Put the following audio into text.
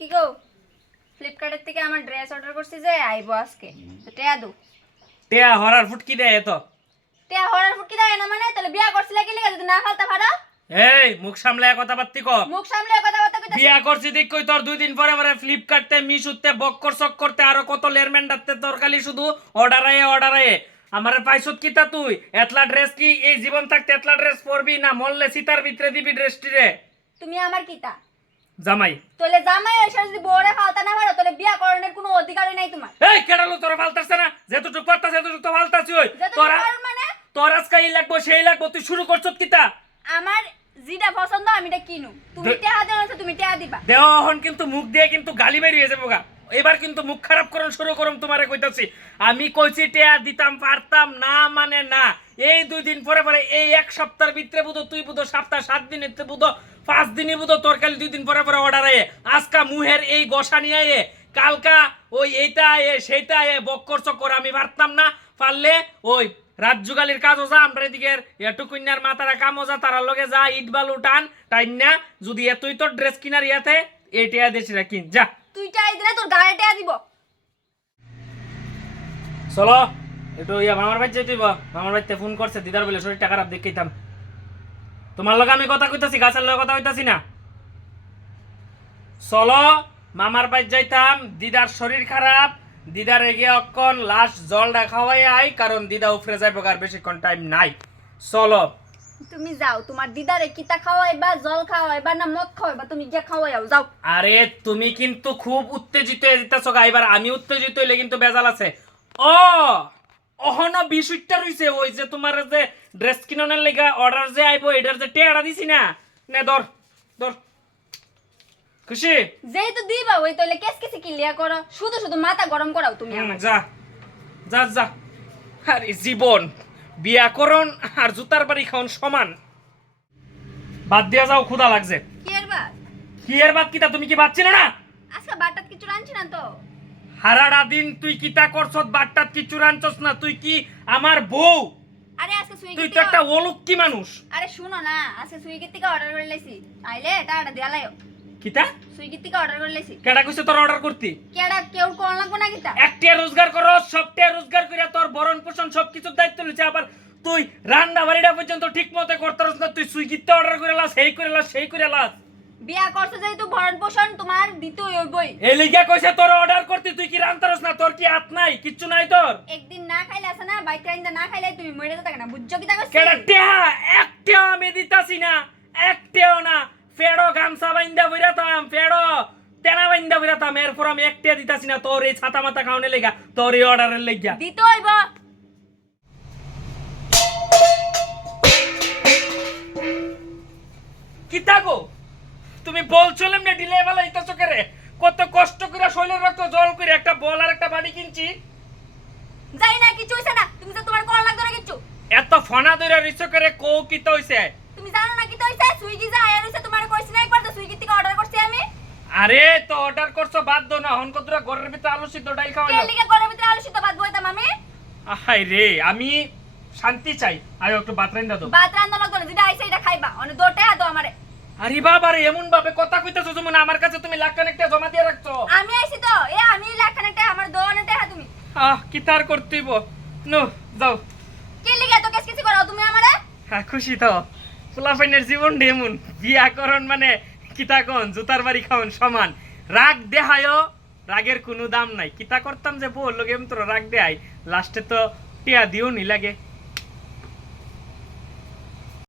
কি গো ফ্লিপকার্টের থেকে আমার ড্রেস অর্ডার করছি যে আইবো আজকে তো টেয়া দো টেয়া হরার ফুটকি দেয় এত টেয়া হরার ফুটকি দেয় না মানে তাহলে বিয়া করছিলা কি লাগা যদি না ফালতা ফাড়া এই মুখ সামলায় কথা বাত্তি কো মুখ সামলে কথা কইতাছ বিয়া করছি দেখ কই তোর 2 দিন পরে পরে ফ্লিপকার্টে মিশুতে বক্কর চক করতে আরো কত লেরমেন্ডাতে তোর খালি শুধু অর্ডারে আমারে পাইছত কিতা তুই এতলা ড্রেস কি এই জীবন থাকতে এতলা ড্রেস পরবি না মরলে সীতার ভিতরে দিবি ড্রেসটি রে তুমি আমার কিতা জামাই তোলে জামাই এসে যদি বড়ে ফালতা না পারো তাহলে বিয়া করানোর কোনো অধিকারই নাই তোমার এই কেডালো তোরা ফালতাছ না যেতুটুক পারতাছ এতটুক তো ফালতাছি ওই তোরা মানে তোর আজকে এই লাগবো সেই লাগবো তুই শুরু করছত কিতা আমার যেটা পছন্দ আমি এটা কিনু তুমি টেয়া দেও না তুমি টেয়া দিবা দেওয়াহন কিন্তু মুখ দিয়ে কিন্তু গালি বেরিয়ে যাবো গা এবার কিন্তু মুখ খারাপ করন শুরু করুম তোমারে কইতাছি আমি কইছি টেয়া দিতাম পারতাম না মানে না এই 2 দিন পরে পরে এই এক সপ্তাহের ভিতরে বুধ তুই বুধ সপ্তাহ 7 দিনের বুধ 5 দিনই বুধ তোর কালি 2 দিন পরে পরে অর্ডার আয়ে আজকা মুহের এই গোসা নিয়ে আয়ে কালকা ওই এইটা আয়ে সেইটা আয়ে বক্কর চক্কর আমি পারতাম না পারলে ওই রাজ্যগালির কাজও যা আমরা এদিকে এটু কন্যার মাতারা কামও যা তারা লগে যা ইট বালু টান টাইন না যদি এতই তোর ড্রেস কিনার ইয়াতে এইটা দেশিরা কিন যা তুই টাই দিলে তোর গায়ে টেয়া দিব চলো একটু ইয়া মামার বাড়ি যেতে মামার বাড়িতে ফোন করছে দিদার বলে শরীরটা খারাপ দেখাইতাম তোমার লগে আমি কথা কইতাছি গাছের লগে কথা কইতাছি না চলো মামার বাড়ি যাইতাম দিদার শরীর খারাপ দিদার এগিয়ে অক্ষণ লাস্ট জলটা খাওয়াই আই কারণ দিদা উফরে যাইব আর বেশিক্ষণ টাইম নাই চলো তুমি যাও তোমার দিদারে কিতা খাওয়াইবা জল খাওয়াইবা না মদ খাওয়াইবা তুমি গিয়া খাওয়াইও যাও আরে তুমি কিন্তু খুব উত্তেজিত হয়ে যেতেছো গা এবার আমি উত্তেজিত হইলে কিন্তু বেজাল আছে ও অহন বিষয়টা রইছে ওই যে তোমার যে ড্রেস কিননের লাগা অর্ডার যে আইবো এটার যে টেড়া দিছি না নে ধর ধর খুশি যেহেতু দিবা ওই তাহলে কেস কেসি ক্লিয়ার করো শুধু শুধু মাথা গরম করাও তুমি আমার যা যা যা আরে জীবন বিয়া করন আর জুতার বাড়ি খাওন সমান বাদ দিয়া যাও ক্ষুধা লাগছে কি এর বাদ কি এর বাদ কিতা তুমি কি বাচ্চি না আজকে বাটাত কিছু রাঁধছি না তো হারাডা দিন তুই কিতা করছত বাট্টাত কিছু রাঞ্চস না তুই কি আমার বউ আরে আজকে সুইগি তুই তো থেকে একটা অলুক্কি মানুষ আরে শুনো না আজকে সুইগি থেকে অর্ডার করে লাইছি আইলে টাটা দিয়া লাইও কিতা সুইগি থেকে অর্ডার করে লাইছি কেডা কইছে তোর অর্ডার করতি কেডা কেউ কোন লাগবো না কিতা একটা রোজগার করো সবটা রোজগার কইরা তোর ভরণ পোষণ সবকিছুর দায়িত্ব লইছে আবার তুই রান্না বাড়িটা পর্যন্ত ঠিক মতো করতেরস না তুই সুইগিতে অর্ডার করে লাস সেই করে লাস সেই করে লাস বিয়া করছে যেহেতু ভরণ পোষণ তোমার দিতেই হইবই এই লিগা কইছে তোর অর্ডার করতি তুই কি রান্তারস না তোর কি হাত নাই কিচ্ছু নাই তোর একদিন না খাইলে আছে না বাইক রাইন্দা না খাইলে তুমি মরে যেতে না বুঝছো কি তা করছিস কেডা টেহা একটাও আমি দিতাছি না একটাও না ফেড়ো গামছা বাইন্দা বইরাতাম ফেড়ো তেনা বাইন্দা বইরাতাম এরপর আমি একটা দিতাছি না তোর এই ছাতা মাথা খাওয়ানে লেগা তোর এই অর্ডারের লেগা দিতে হইব কি থাকো তুমি বলছো এমনি ডিলে বেলা ইতাছো করে কত কষ্ট করে শরীরের রক্ত জল করে একটা বল আর একটা বাড়ি কিনছি যাই না কিছু হইছে না তুমি তো তোমার কল লাগতো না কিছু এত ফনা ধরে রিসো করে কৌ কিতা হইছে তুমি জানো না কি তো হইছে সুইগি যা আয়া হইছে তোমার কইছি না একবার তো সুইগি থেকে অর্ডার করছি আমি আরে তো অর্ডার করছো বাদ দাও না হন কতরা ঘরের ভিতরে আলু সিদ্ধ ডাল কে খাওয়াইলো লিগে ঘরের ভিতরে আলু সিদ্ধ ভাত বইতাম আমি আহাই রে আমি শান্তি চাই আয় একটু বাত রাইন্দা দাও ভাত রান্না লাগতো না যেটা আইছে এটা খাইবা অনে দোটে হাতো আমারে আরে বাবা রে এমন ভাবে কথা কইতাছো যেমন আমার কাছে তুমি লাখ খানেক টাকা জমা দিয়ে রাখছো আমি আইছি তো আমি লাখ খানেকটা আমার দোনে টাকা তুমি কি তার করতেইব নো যাও কে লিগে এত কেস কিছু করো তুমি আমারে হ্যাঁ খুশি তো ফুলাফাইনের জীবন ডেমুন বিয়া করন মানে কিতা কোন জুতার বাড়ি খাওন সমান রাগ দেহায়ও রাগের কোনো দাম নাই কিতা করতাম যে বল লোকে এমন তো রাগ দেয় লাস্টে তো টিয়া দিও নি লাগে